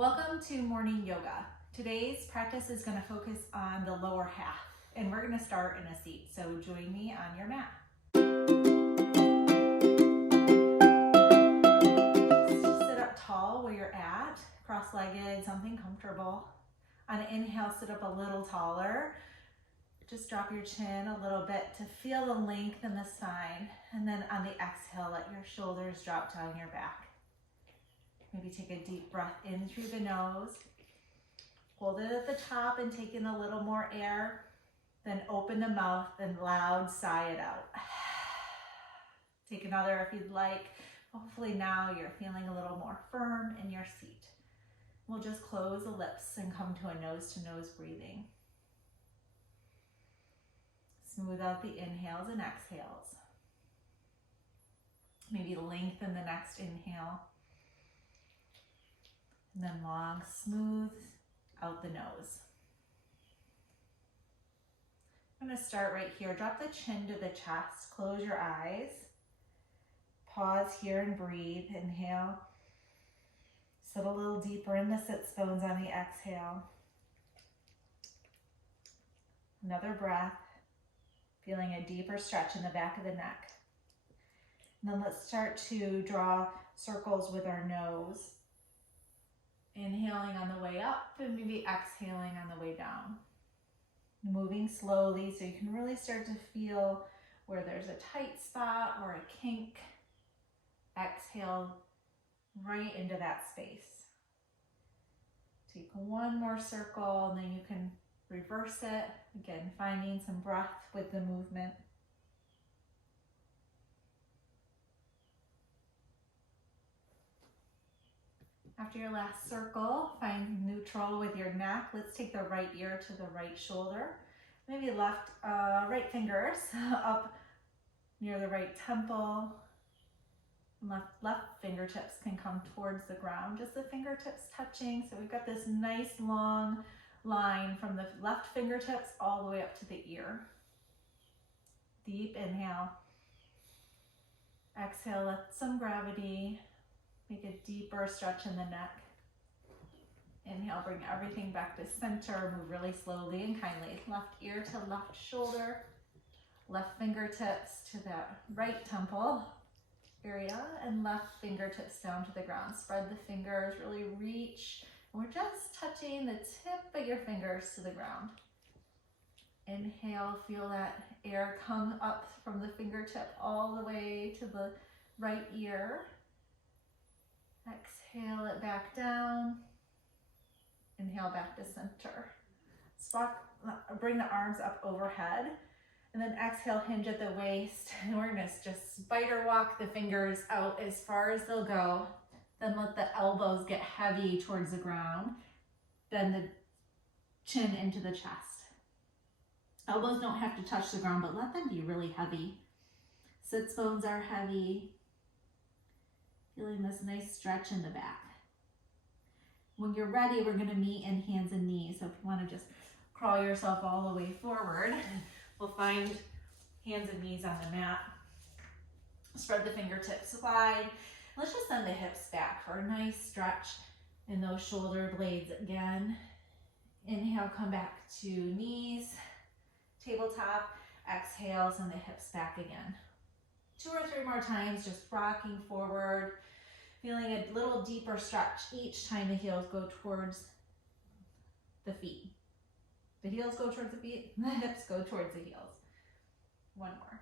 Welcome to morning yoga. Today's practice is going to focus on the lower half, and we're going to start in a seat. So join me on your mat. Sit up tall where you're at, cross-legged, something comfortable. On an inhale, sit up a little taller. Just drop your chin a little bit to feel the length in the spine. And then on the exhale, let your shoulders drop down your back. Maybe take a deep breath in through the nose. Hold it at the top and take in a little more air. Then open the mouth and loud sigh it out. Take another if you'd like. Hopefully now you're feeling a little more firm in your seat. We'll just close the lips and come to a nose-to-nose breathing. Smooth out the inhales and exhales. Maybe lengthen the next inhale. And then long, smooth out the nose. I'm going to start right here. Drop the chin to the chest. Close your eyes. Pause here and breathe. Inhale. Sit a little deeper in the sits bones on the exhale. Another breath. Feeling a deeper stretch in the back of the neck. And then let's start to draw circles with our nose. Inhaling on the way up and maybe exhaling on the way down. Moving slowly so you can really start to feel where there's a tight spot or a kink. Exhale right into that space. Take one more circle and then you can reverse it. Again, finding some breath with the movement. After your last circle, find neutral with your neck. Let's take the right ear to the right shoulder. Maybe right fingers up near the right temple. Left fingertips can come towards the ground, just the fingertips touching. So we've got this nice long line from the left fingertips all the way up to the ear. Deep inhale. Exhale, let some gravity. Make a deeper stretch in the neck. Inhale, bring everything back to center. Move really slowly and kindly. Left ear to left shoulder. Left fingertips to that right temple area. And left fingertips down to the ground. Spread the fingers, really reach. And we're just touching the tip of your fingers to the ground. Inhale, feel that air come up from the fingertip all the way to the right ear. Exhale it back down. Inhale back to center. Bring the arms up overhead. And then exhale, hinge at the waist. And we're going to just spider walk the fingers out as far as they'll go. Then let the elbows get heavy towards the ground. Bend the chin into the chest. Elbows don't have to touch the ground, but let them be really heavy. Sits bones are heavy. Feeling this nice stretch in the back. When you're ready, we're going to meet in hands and knees. So if you want to just crawl yourself all the way forward, we'll find hands and knees on the mat. Spread the fingertips wide. Let's just send the hips back for a nice stretch in those shoulder blades again. Inhale, come back to knees, tabletop. Exhale, send the hips back again. 2 or 3 more times, just rocking forward, feeling a little deeper stretch each time the heels go towards the feet. The heels go towards the feet, the hips go towards the heels. One more.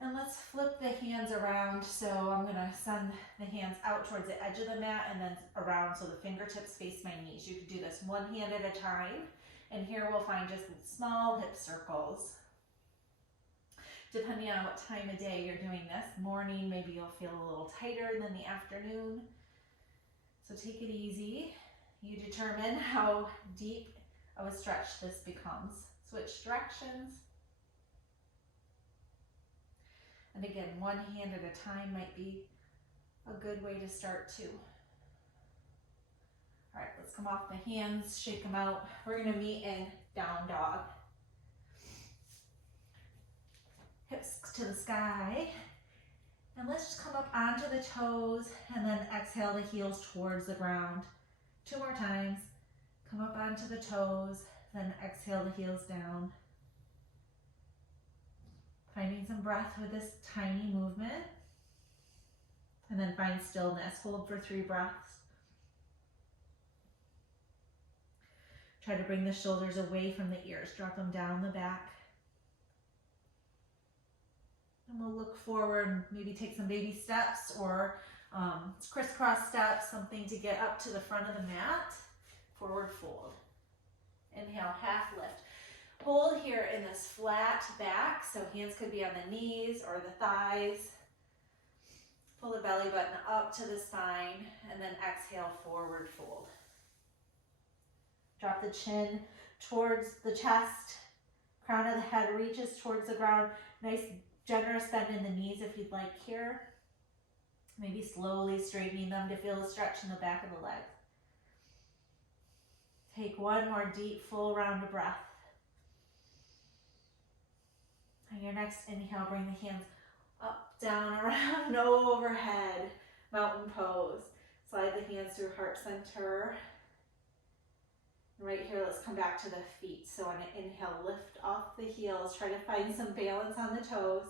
And let's flip the hands around. So I'm going to send the hands out towards the edge of the mat and then around so the fingertips face my knees. You can do this one hand at a time. And here we'll find just small hip circles. Depending on what time of day you're doing this, morning, maybe you'll feel a little tighter than the afternoon. So take it easy. You determine how deep of a stretch this becomes. Switch directions. And again, one hand at a time might be a good way to start too. All right, let's come off the hands, shake them out. We're going to meet in down dog. Hips to the sky. And let's just come up onto the toes and then exhale the heels towards the ground. 2 more times. Come up onto the toes, then exhale the heels down. Finding some breath with this tiny movement. And then find stillness. Hold for 3 breaths. Try to bring the shoulders away from the ears. Drop them down the back. And we'll look forward, maybe take some baby steps or crisscross steps, something to get up to the front of the mat. Forward fold. Inhale, half lift. Hold here in this flat back, so hands could be on the knees or the thighs. Pull the belly button up to the spine, and then exhale, forward fold. Drop the chin towards the chest. Crown of the head reaches towards the ground. Nice generous bend in the knees if you'd like here. Maybe slowly straightening them to feel the stretch in the back of the legs. Take one more deep, full round of breath. On your next inhale, bring the hands up, down, around, no overhead. Mountain pose. Slide the hands through heart center. Right here, let's come back to the feet. So on an inhale, lift off the heels. Try to find some balance on the toes.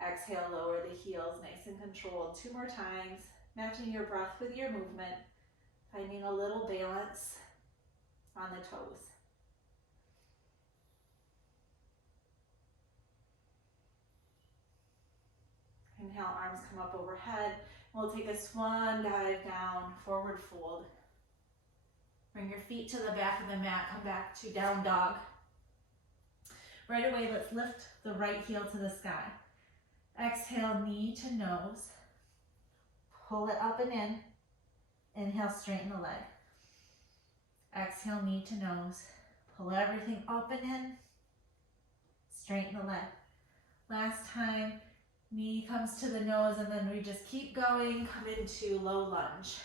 Exhale, lower the heels, nice and controlled. 2 more times, matching your breath with your movement. Finding a little balance on the toes. Inhale, arms come up overhead. We'll take a swan dive down, forward fold. Bring your feet to the back of the mat, come back to down dog. Right away, let's lift the right heel to the sky. Exhale, knee to nose. Pull it up and in. Inhale, straighten the leg. Exhale, knee to nose. Pull everything up and in. Straighten the leg. Last time, knee comes to the nose, and then we just keep going. Come into low lunge.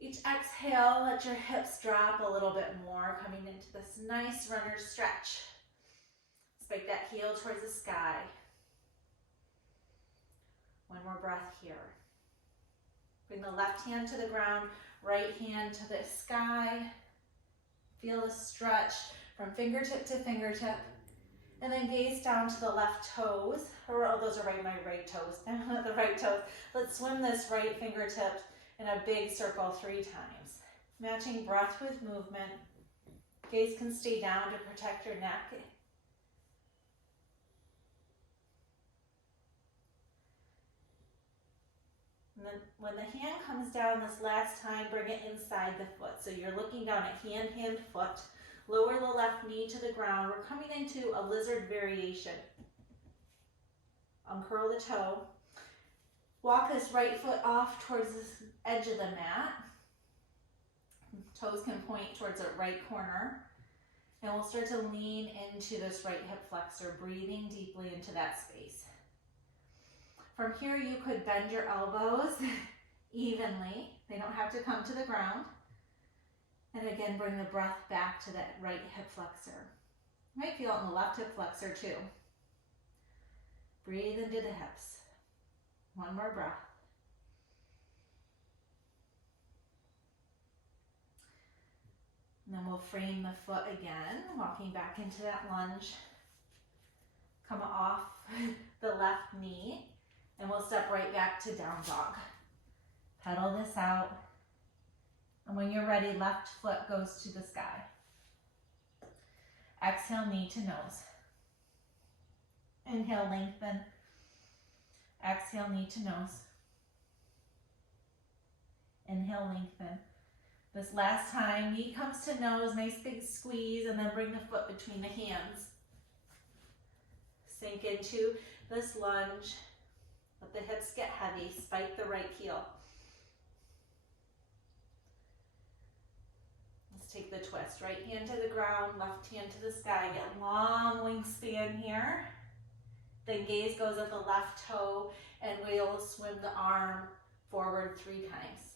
Each exhale, let your hips drop a little bit more, coming into this nice runner's stretch. Spike that heel towards the sky. One more breath here. Bring the left hand to the ground, right hand to the sky. Feel the stretch from fingertip to fingertip. And then gaze down to the left toes, or oh, those are my right toes, the right toes. Let's swim this right fingertip in a big circle 3 times. Matching breath with movement. Gaze can stay down to protect your neck. And then when the hand comes down this last time, bring it inside the foot. So you're looking down at hand, foot. Lower the left knee to the ground. We're coming into a lizard variation. Uncurl the toe. Walk this right foot off towards the edge of the mat. Toes can point towards the right corner. And we'll start to lean into this right hip flexor, breathing deeply into that space. From here, you could bend your elbows evenly. They don't have to come to the ground. And again, bring the breath back to that right hip flexor. You might feel it in the left hip flexor too. Breathe into the hips. One more breath. And then we'll frame the foot again, walking back into that lunge. Come off the left knee, and we'll step right back to down dog. Pedal this out. And when you're ready, left foot goes to the sky. Exhale, knee to nose. Inhale, lengthen. Exhale, knee to nose. Inhale, lengthen. This last time, knee comes to nose, nice big squeeze, and then bring the foot between the hands. Sink into this lunge. Let the hips get heavy. Spike the right heel. Let's take the twist. Right hand to the ground, left hand to the sky. Get long wingspan here. Then gaze goes at the left toe, and we'll swim the arm forward 3 times.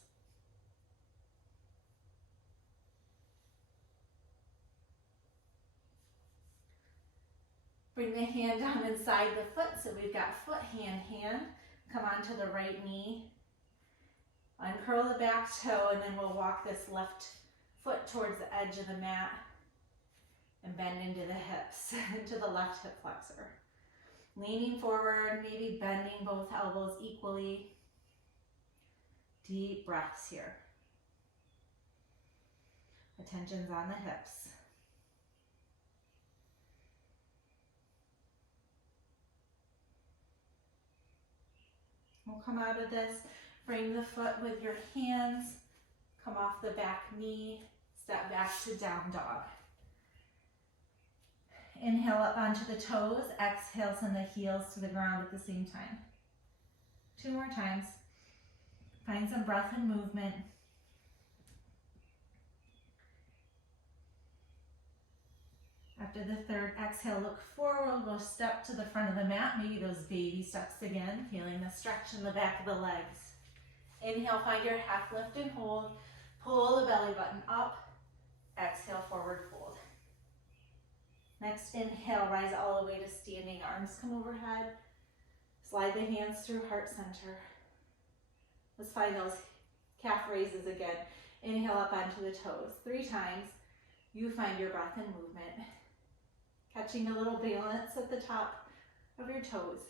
Bring the hand down inside the foot. So we've got foot, hand, hand. Come onto the right knee. Uncurl the back toe, and then we'll walk this left foot towards the edge of the mat and bend into the hips, into the left hip flexor. Leaning forward, maybe bending both elbows equally. Deep breaths here. Attention's on the hips. We'll come out of this, bring the foot with your hands, come off the back knee, step back to down dog. Inhale up onto the toes, exhale, send the heels to the ground at the same time. 2 more times. Find some breath and movement. After the third exhale, look forward. We'll step to the front of the mat, maybe those baby steps again, feeling the stretch in the back of the legs. Inhale, find your half lift and hold. Pull the belly button up. Exhale, forward fold. Next inhale, rise all the way to standing. Arms come overhead. Slide the hands through heart center. Let's find those calf raises again. Inhale up onto the toes. 3 times. You find your breath and movement. Catching a little balance at the top of your toes.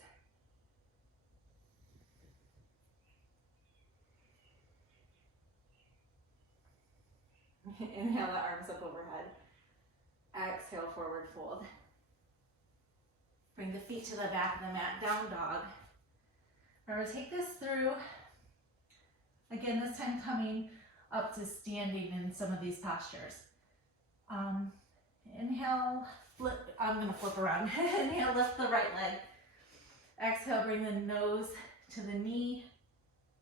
Inhale the arms up overhead. Exhale, forward fold. Bring the feet to the back of the mat, down dog. Remember, take this through. Again, this time coming up to standing in some of these postures. Inhale, flip, I'm gonna flip around. Inhale, lift the right leg. Exhale, bring the nose to the knee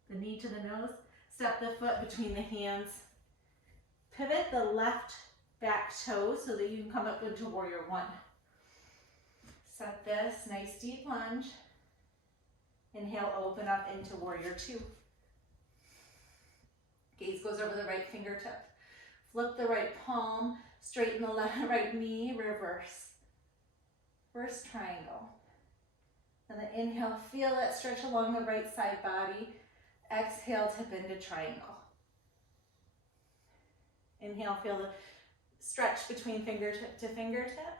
to the nose. Step the foot between the hands. Pivot the left back toe so that you can come up into warrior 1. Set this, nice deep lunge. Inhale, open up into warrior 2. Gaze goes over the right fingertip. Flip the right palm, straighten the right knee, reverse. Reverse triangle. And then inhale, feel that stretch along the right side body. Exhale, tip into triangle. Inhale, feel the stretch between fingertip to fingertip.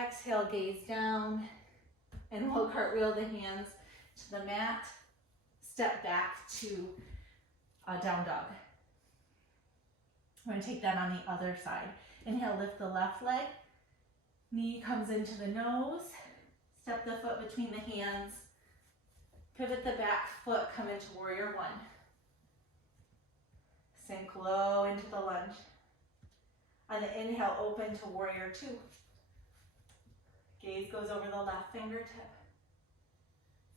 Exhale, gaze down, and we'll cartwheel the hands to the mat. Step back to down dog. We're going to take that on the other side. Inhale, lift the left leg. Knee comes into the nose. Step the foot between the hands. Pivot the back foot, come into warrior 1. Sink low into the lunge. On the inhale, open to warrior 2. Gaze goes over the left fingertip.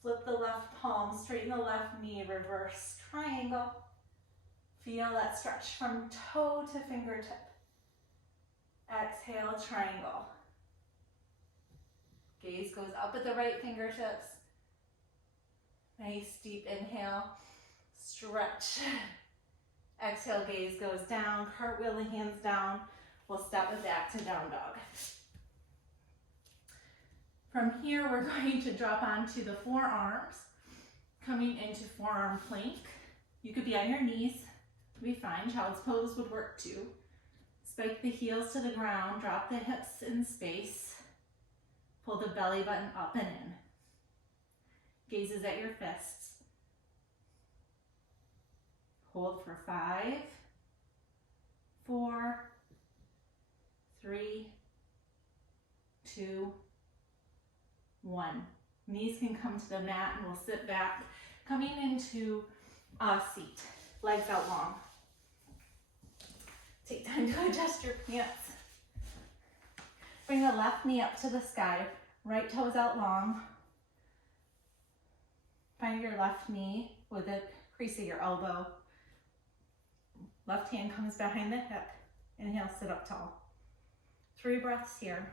Flip the left palm, straighten the left knee, reverse triangle. Feel that stretch from toe to fingertip. Exhale, triangle. Gaze goes up at the right fingertips. Nice deep inhale, stretch. Exhale, gaze goes down, cartwheel the hands down. We'll step it back to down dog. From here, we're going to drop onto the forearms, coming into forearm plank. You could be on your knees, be fine. Child's pose would work too. Spike the heels to the ground, drop the hips in space. Pull the belly button up and in. Gazes at your fists. Hold for 5, 4, 3, 2, 1. Knees can come to the mat and we'll sit back, coming into a seat. Legs out long. Take time to adjust your pants. Bring the left knee up to the sky. Right toes out long. Find your left knee with the crease of your elbow. Left hand comes behind the hip. Inhale, sit up tall. 3 breaths here.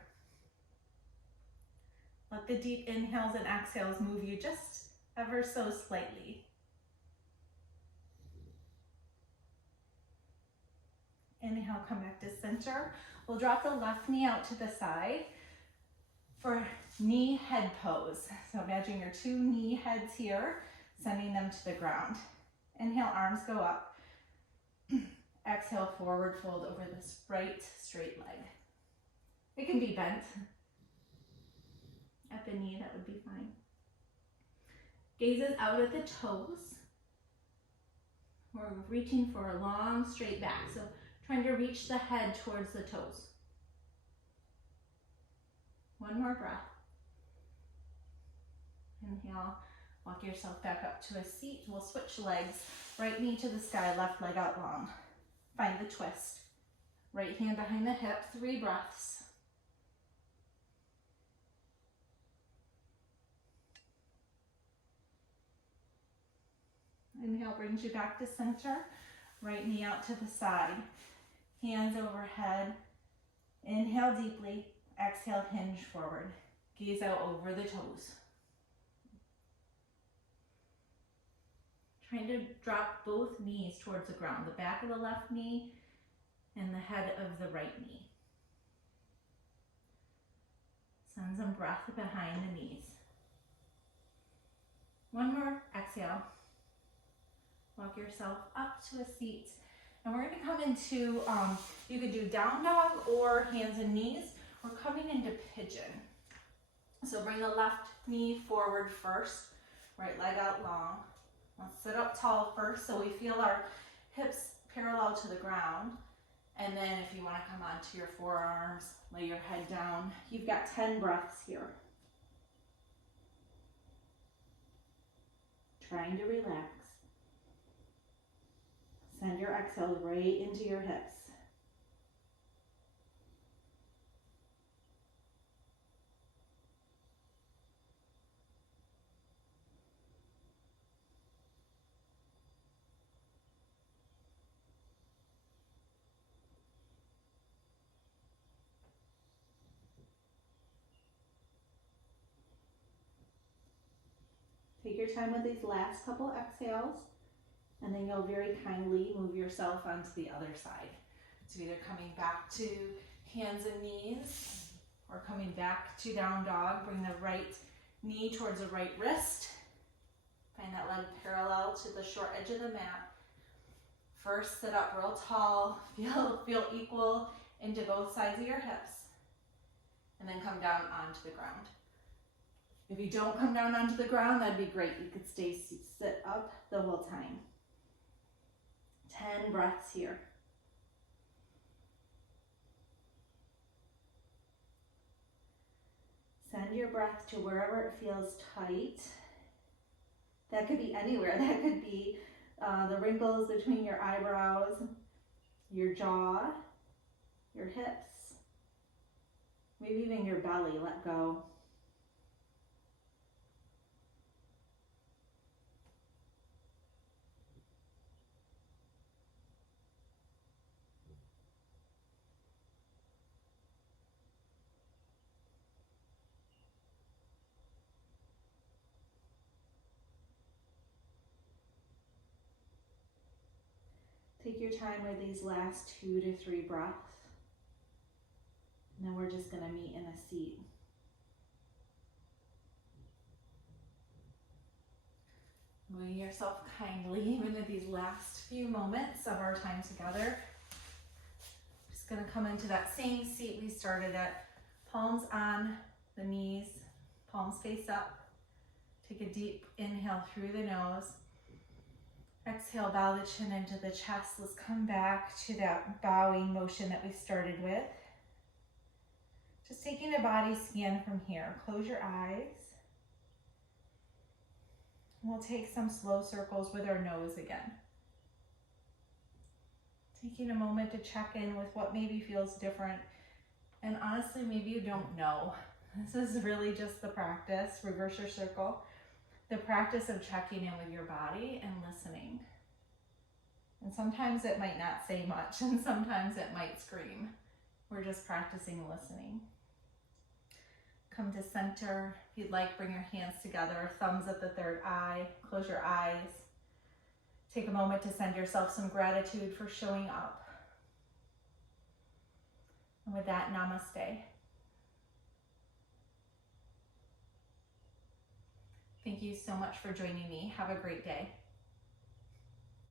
Let the deep inhales and exhales move you just ever so slightly. Inhale, come back to center. We'll drop the left knee out to the side. for knee head pose. So imagine your two knee heads here, sending them to the ground. Inhale, arms go up. Exhale, forward fold over this right straight leg. It can be bent at the knee, that would be fine. Gazes out at the toes. We're reaching for a long straight back, so trying to reach the head towards the toes. One more breath. Inhale, walk yourself back up to a seat. We'll switch legs. Right knee to the sky, left leg out long. Find the twist. Right hand behind the hip, 3 breaths. Inhale brings you back to center. Right knee out to the side. Hands overhead. Inhale deeply. Exhale, hinge forward. Gaze out over the toes. Trying to drop both knees towards the ground, the back of the left knee and the head of the right knee. Send some breath behind the knees. One more, exhale. Walk yourself up to a seat. And we're gonna come into, you could do down dog or hands and knees. We're coming into pigeon. So bring the left knee forward first, right leg out long. Let's sit up tall first so we feel our hips parallel to the ground. And then if you want to come onto your forearms, lay your head down. You've got 10 breaths here. Trying to relax. Send your exhale right into your hips. Take your time with these last couple exhales, and then you'll very kindly move yourself onto the other side. So either coming back to hands and knees, or coming back to down dog. Bring the right knee towards the right wrist. Find that leg parallel to the short edge of the mat. First, sit up real tall. Feel equal into both sides of your hips. And then come down onto the ground. If you don't come down onto the ground, that'd be great. You could sit up the whole time. 10 breaths here. Send your breath to wherever it feels tight. That could be anywhere. That could be the wrinkles between your eyebrows, your jaw, your hips, maybe even your belly. Let go. Take your time with these last 2 to 3 breaths. And then we're just going to meet in a seat. Moving yourself kindly into these last few moments of our time together. Just going to come into that same seat we started at. Palms on the knees, palms face up. Take a deep inhale through the nose. Exhale, bow the chin into the chest. Let's come back to that bowing motion that we started with. Just taking a body scan from here. Close your eyes. We'll take some slow circles with our nose again. Taking a moment to check in with what maybe feels different. And honestly, maybe you don't know. This is really just the practice. Reverse your circle. The practice of checking in with your body and listening. And sometimes it might not say much, and sometimes it might scream. We're just practicing listening. Come to center. If you'd like, bring your hands together, thumbs at the third eye. Close your eyes. Take a moment to send yourself some gratitude for showing up. And with that, namaste. Thank you so much for joining me. Have a great day.